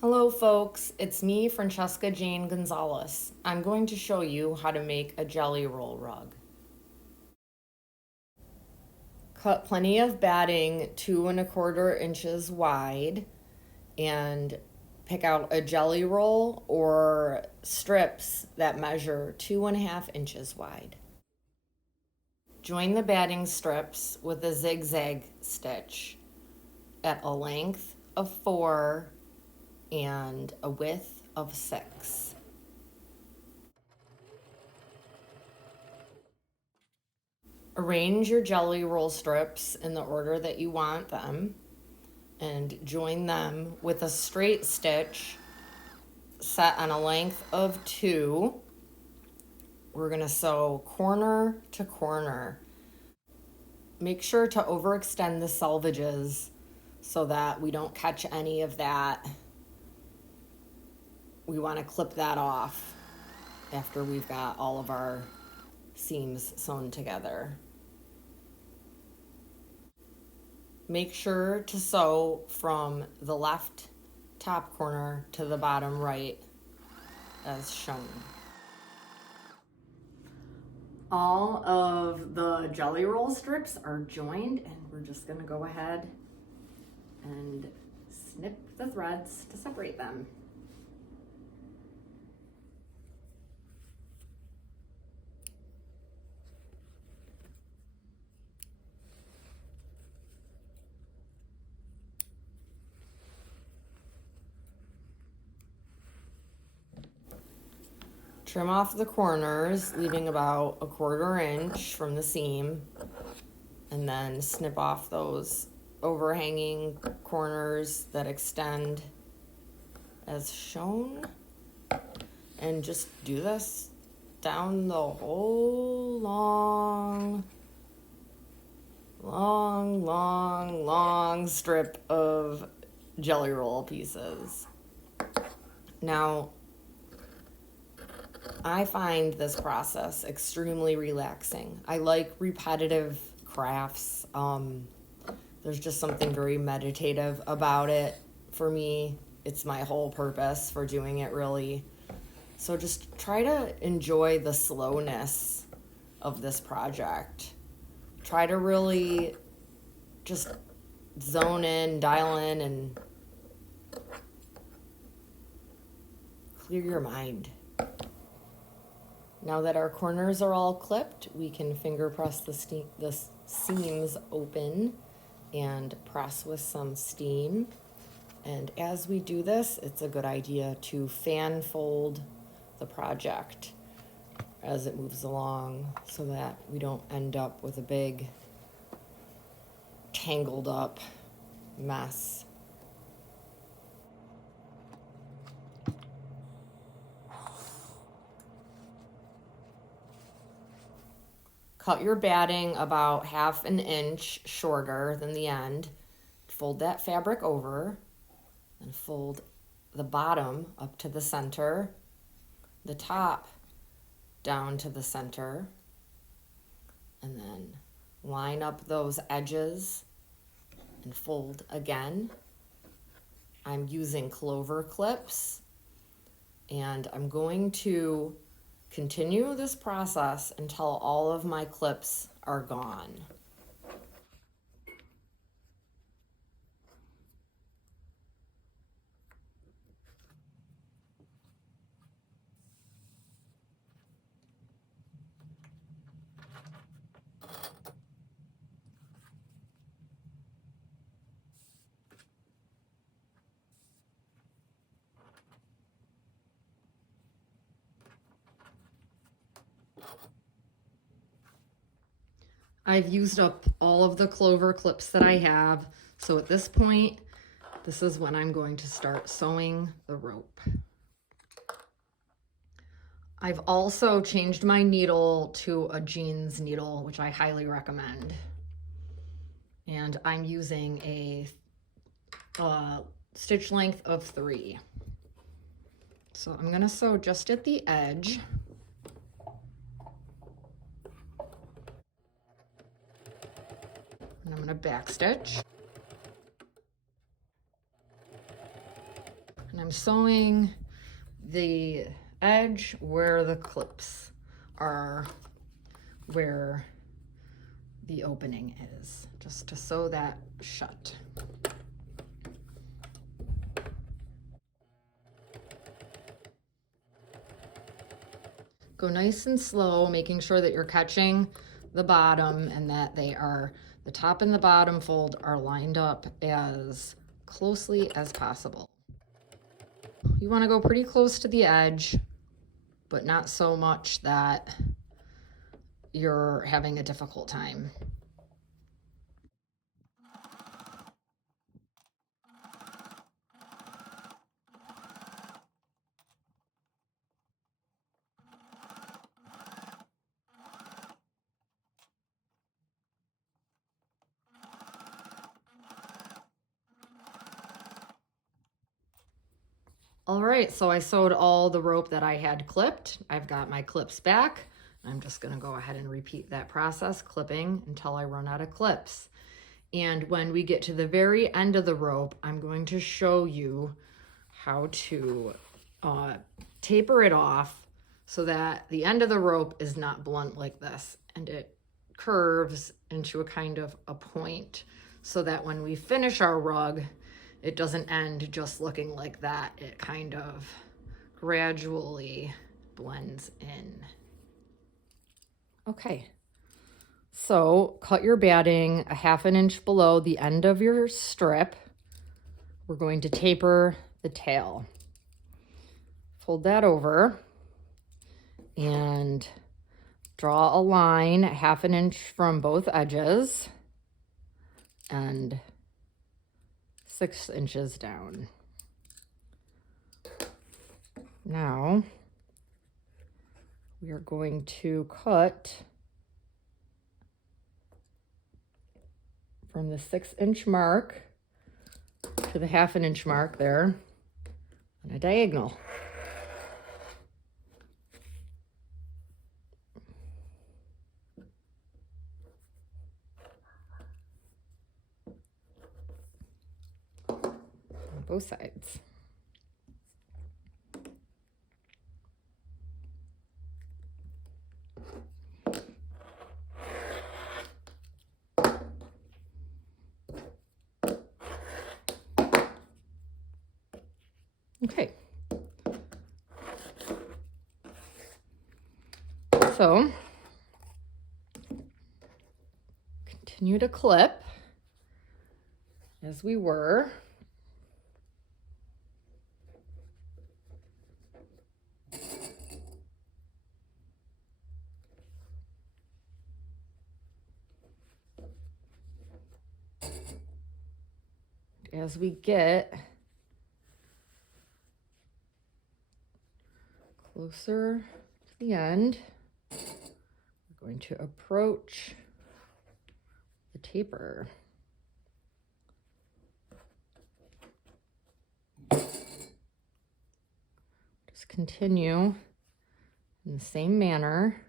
Hello folks, it's me, Francesca Jane Gonzalez. I'm going to show you how to make a jelly roll rug. Cut plenty of batting 2¼ inches wide and pick out a jelly roll or strips that measure 2½ inches wide. Join the batting strips with a zigzag stitch at a length of 4 and a width of 6. Arrange your jelly roll strips in the order that you want them and join them with a straight stitch set on a length of 2. We're going to sew corner to corner. Make sure to overextend the selvages so that we don't catch any of that. We want to clip that off after we've got all of our seams sewn together. Make sure to sew from the left top corner to the bottom right as shown. All of the jelly roll strips are joined and we're just going to go ahead and snip the threads to separate them. Trim off the corners, leaving about 1/4 inch from the seam, and then snip off those overhanging corners that extend as shown. And just do this down the whole long strip of jelly roll pieces. Now, I find this process extremely relaxing. I like repetitive crafts. There's just something very meditative about it for me. It's my whole purpose for doing it, really. So just try to enjoy the slowness of this project. Try to really just zone in, dial in, and clear your mind. Now that our corners are all clipped, we can finger press the seams open and press with some steam. And as we do this, it's a good idea to fan fold the project as it moves along so that we don't end up with a big tangled up mess. Cut your batting about 1/2 inch shorter than the end. Fold that fabric over and fold the bottom up to the center, the top down to the center, and then line up those edges and fold again. I'm using clover clips and I'm going to continue this process until all of my clips are gone. I've used up all of the clover clips that I have, so at this point, this is when I'm going to start sewing the rope. I've also changed my needle to a jeans needle, which I highly recommend. And I'm using a stitch length of 3. So I'm going to sew just at the edge. And I'm going to backstitch. And I'm I'm sewing the edge where the clips are, where the opening is, just to sew that shut. Go nice and slow, making sure that you're catching the bottom and that they are, the top and the bottom fold are lined up as closely as possible. You want to go pretty close to the edge, but not so much that you're having a difficult time. All right, so I sewed all the rope that I had clipped. I've got my clips back. I'm just gonna go ahead and repeat that process, clipping until I run out of clips. And when we get to the very end of the rope, I'm going to show you how to taper it off so that the end of the rope is not blunt like this and it curves into a kind of a point so that when we finish our rug, it doesn't end just looking like that. It kind of gradually blends in. Okay, so cut your batting a 1/2 inch below the end of your strip. We're going to taper the tail. Fold that over and draw a line 1/2 inch from both edges and 6 inches down. Now we are going to cut from the 6 inch mark to the 1/2 inch mark there on a diagonal. On both sides. Okay. So continue to clip as we were. As we get closer to the end, we're going to approach the taper. Just continue in the same manner.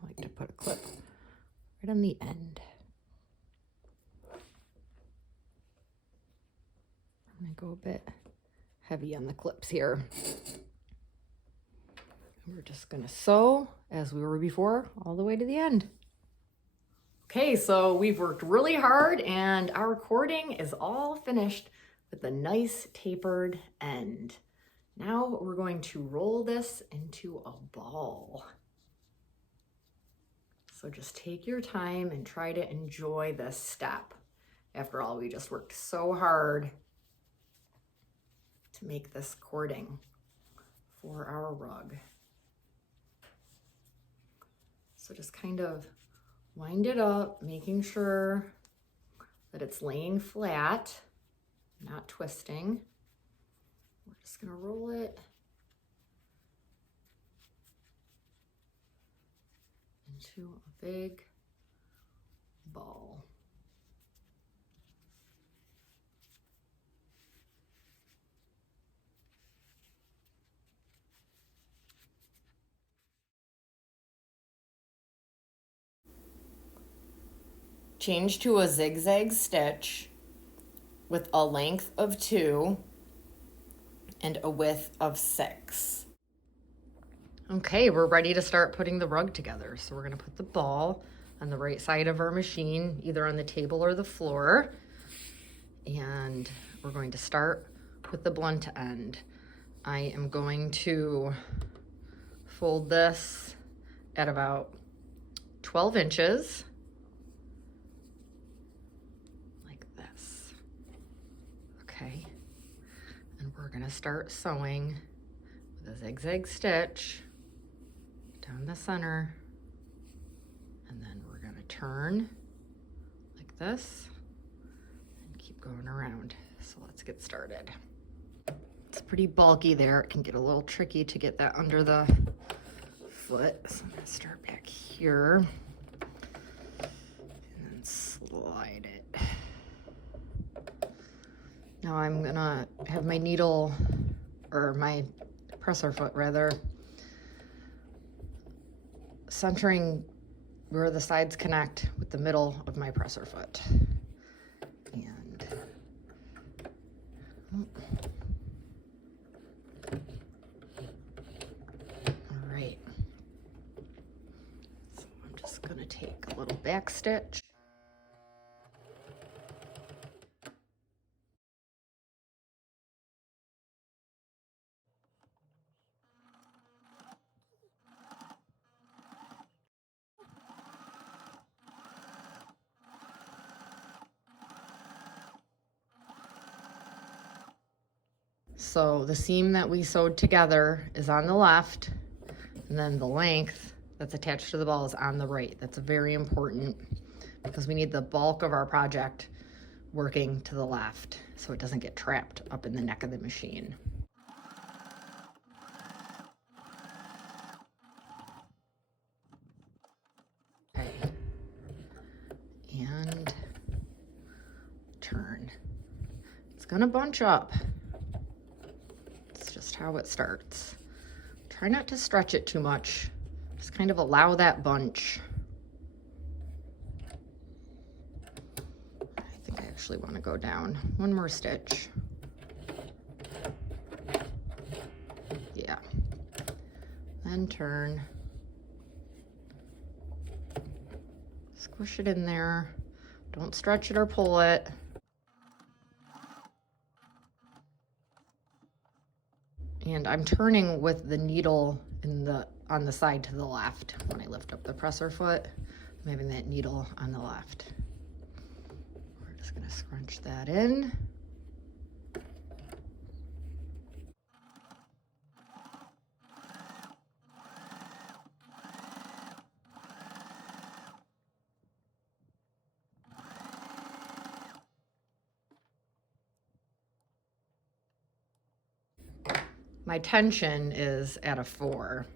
I like to put a clip right on the end. I'm going to go a bit heavy on the clips here. We're we're just gonna sew as we were before, all the way to the end. Okay, so we've worked really hard and our cording is all finished with a nice tapered end. Now we're going to roll this into a ball. So just take your time and try to enjoy this step. After all, we just worked so hard to make this cording for our rug. So just kind of wind it up, making sure that it's laying flat, not twisting. We're just gonna roll it into a big ball. Change to a zigzag stitch with a length of 2 and a width of 6. Okay, we're ready to start putting the rug together. So we're gonna put the ball on the right side of our machine, either on the table or the floor. And we're going to start with the blunt end. I am going to fold this at about 12 inches. Okay, and we're gonna start sewing with a zigzag stitch down the center, and then we're gonna turn like this and keep going around. So let's get started. It's pretty bulky there. It can get a little tricky to get that under the foot. So I'm gonna start back here and then slide it. Now I'm gonna have my needle, or my presser foot rather, centering where the sides connect with the middle of my presser foot. And all right. So I'm just gonna take a little back stitch. So the seam that we sewed together is on the left, and then the length that's attached to the ball is on the right. That's very important because we need the bulk of our project working to the left so it doesn't get trapped up in the neck of the machine. Okay. And turn. It's gonna bunch up. It's just how it starts. Try not to stretch it too much. Just kind of allow that bunch. I think I actually want to go down one more stitch. Yeah. Then turn. Squish it in there. Don't stretch it or pull it. And I'm turning with the needle on the side to the left. When I lift up the presser foot, I'm having that needle on the left. We're just gonna scrunch that in. My tension is at a 4,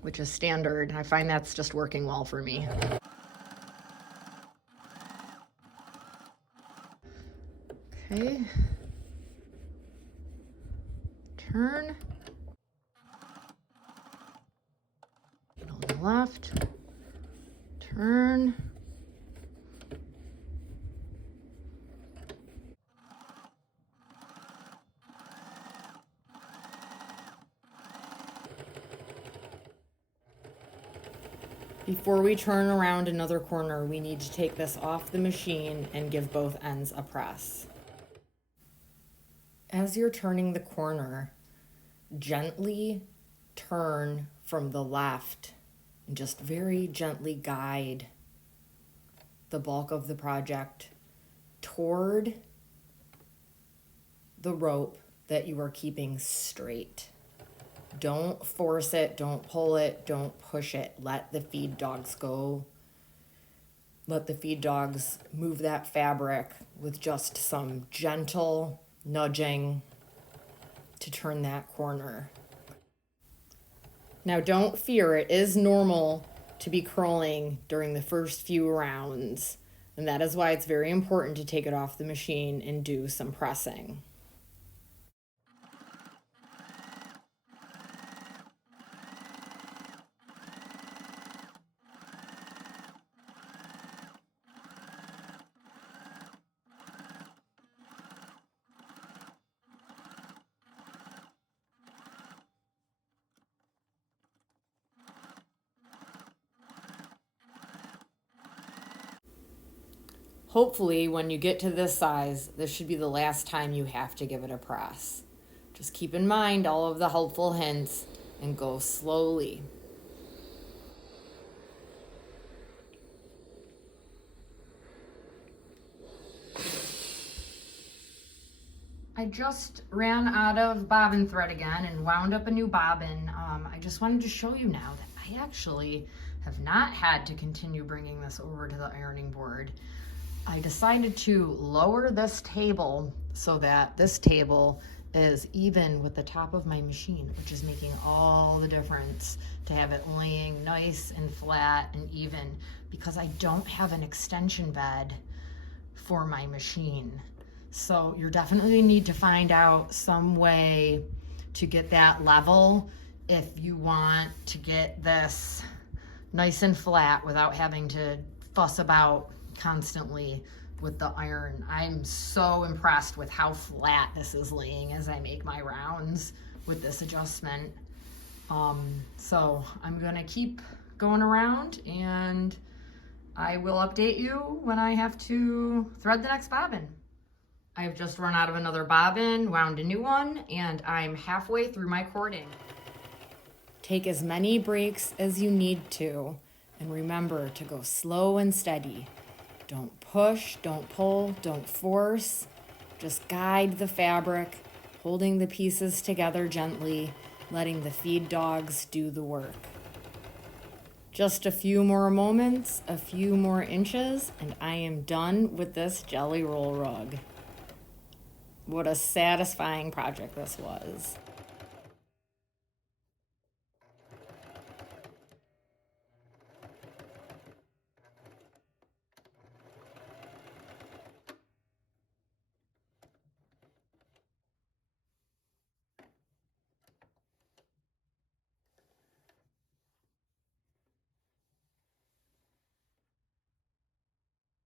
which is standard. I find that's just working well for me. Okay. Turn. On the left. Turn. Before we turn around another corner, we need to take this off the machine and give both ends a press. As you're turning the corner, gently turn from the left and just very gently guide the bulk of the project toward the rope that you are keeping straight. Don't force it, don't pull it, don't push it. Let the feed dogs go. Let the feed dogs move that fabric with just some gentle nudging to turn that corner. Now don't fear, it is normal to be curling during the first few rounds, and that is why it's very important to take it off the machine and do some pressing. Hopefully, when you get to this size, this should be the last time you have to give it a press. Just keep in mind all of the helpful hints and go slowly. I just ran out of bobbin thread again and wound up a new bobbin. I just wanted to show you now that I actually have not had to continue bringing this over to the ironing board. I decided to lower this table so that this table is even with the top of my machine, which is making all the difference to have it laying nice and flat and even, because I don't have an extension bed for my machine. So you're definitely need to find out some way to get that level if you want to get this nice and flat without having to fuss about constantly with the iron. I'm so impressed with how flat this is laying as I make my rounds with this adjustment. So I'm gonna keep going around and I will update you when I have to thread the next bobbin. I've just run out of another bobbin, wound a new one, and I'm halfway through my cording. Take as many breaks as you need to, and remember to go slow and steady. Don't push, don't pull, don't force. Just guide the fabric, holding the pieces together gently, letting the feed dogs do the work. Just a few more moments, a few more inches, and I am done with this jelly roll rug. What a satisfying project this was.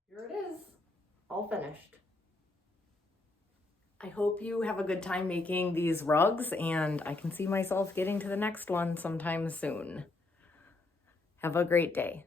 Here it is, all finished. I hope you have a good time making these rugs, and I can see myself getting to the next one sometime soon. Have a great day.